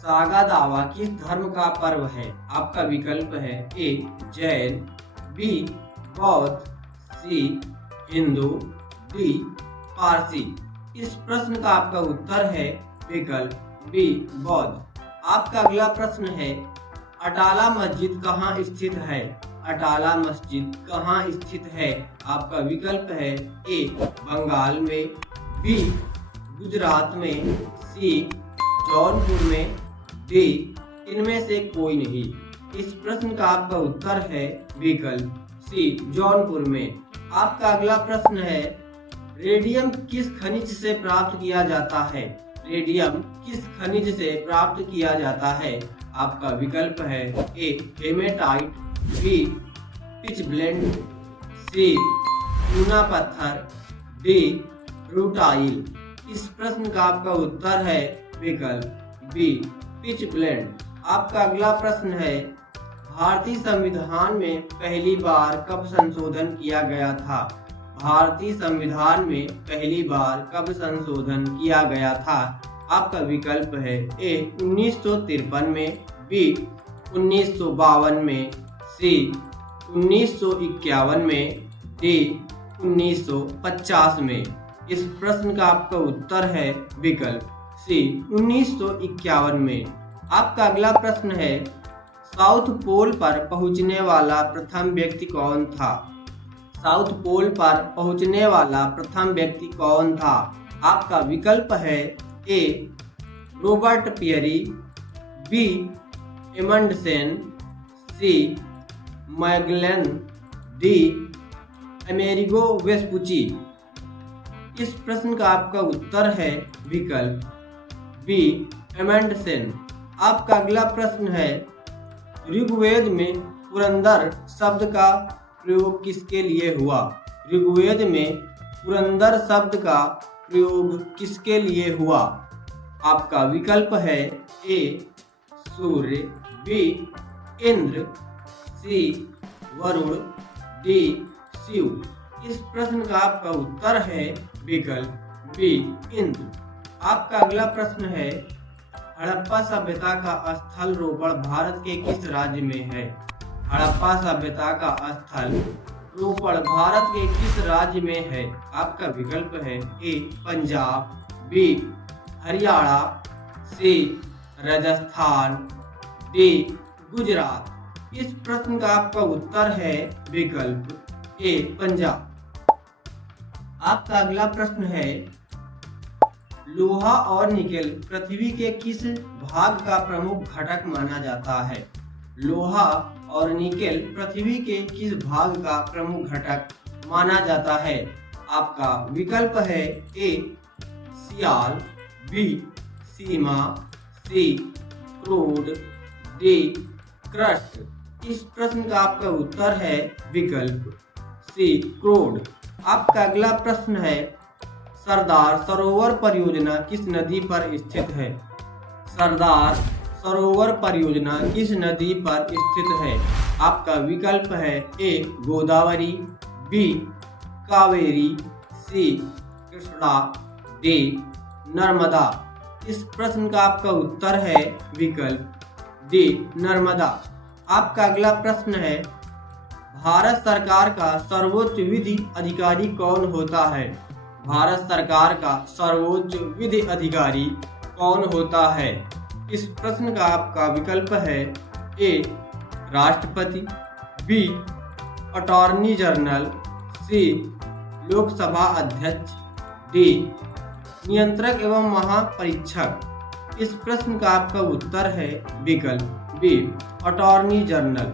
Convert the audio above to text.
Saga दावा किस धर्म का पर्व है? आपका विकल्प है ए जैन, बी बौद्ध, सी हिंदू, डी पारसी। इस प्रश्न का आपका उत्तर है विकल्प बी बौद्ध। आपका अगला प्रश्न है अटाला मस्जिद कहाँ स्थित है? अटाला मस्जिद कहाँ स्थित है? आपका विकल्प है ए बंगाल में, बी गुजरात में, सी जौनपुर में, डी इनमें से कोई नहीं। इस प्रश्न का आपका उत्तर है विकल्प सी जौनपुर में। आपका अगला प्रश्न है रेडियम किस खनिज से प्राप्त किया जाता है? रेडियम किस खनिज से प्राप्त किया जाता है? आपका विकल्प है ए हेमेटाइट, बी पिचब्लेंड, सी चूना पत्थर, डी रूटाइल। इस प्रश्न का आपका उत्तर है विकल्प बी पिचब्लेंड। आपका अगला प्रश्न है भारतीय संविधान में पहली बार कब संशोधन किया गया था? भारतीय संविधान में पहली बार कब संशोधन किया गया था? आपका विकल्प है ए 1953 में, बी 1952 में, सी 1951 में, डी 1950 में। इस प्रश्न का आपका उत्तर है विकल्प सी 1951 में। आपका अगला प्रश्न है साउथ पोल पर पहुंचने वाला प्रथम व्यक्ति कौन था? साउथ पोल पर पहुंचने वाला प्रथम व्यक्ति कौन था? आपका विकल्प है ए रॉबर्ट पियरी, बी एमंडसेन, सी मैगेलन, डी अमेरिगो वेस्पुची। इस प्रश्न का आपका उत्तर है विकल्प बी एमंडसेन। आपका अगला प्रश्न है ऋग्वेद में पुरंदर शब्द का प्रयोग किसके लिए हुआ? ऋग्वेद में पुरंदर शब्द का प्रयोग किसके लिए हुआ? आपका विकल्प है ए सूर्य, बी इंद्र, सी वरुण, डी शिव। इस प्रश्न का आपका उत्तर है विकल्प बी इंद्र। आपका अगला प्रश्न है हड़प्पा सभ्यता का स्थल रोपण भारत के किस राज्य में है? हड़प्पा सभ्यता का स्थल रोपण भारत के किस राज्य में है? आपका विकल्प है ए पंजाब, बी हरियाणा, सी राजस्थान, डी गुजरात। इस प्रश्न का आपका उत्तर है विकल्प ए पंजाब। आपका अगला प्रश्न है लोहा और निकेल पृथ्वी के किस भाग का प्रमुख घटक माना जाता है? लोहा और निकेल पृथ्वी के किस भाग का प्रमुख घटक माना जाता है? आपका विकल्प है ए सियाल, बी सीमा, सी क्रूड, डी क्रस्ट। इस प्रश्न का आपका उत्तर है विकल्प सी क्रूड। आपका अगला प्रश्न है सरदार सरोवर परियोजना किस नदी पर स्थित है? सरदार सरोवर परियोजना किस नदी पर स्थित है? आपका विकल्प है ए गोदावरी, बी कावेरी, सी कृष्णा, डी नर्मदा। इस प्रश्न का आपका उत्तर है विकल्प डी नर्मदा। आपका अगला प्रश्न है भारत सरकार का सर्वोच्च विधि अधिकारी कौन होता है? भारत सरकार का सर्वोच्च विधि अधिकारी कौन होता है? इस प्रश्न का आपका विकल्प है ए राष्ट्रपति, बी अटॉर्नी जनरल, सी लोकसभा अध्यक्ष, डी नियंत्रक एवं महापरीक्षक। इस प्रश्न का आपका उत्तर है विकल्प बी अटॉर्नी जनरल।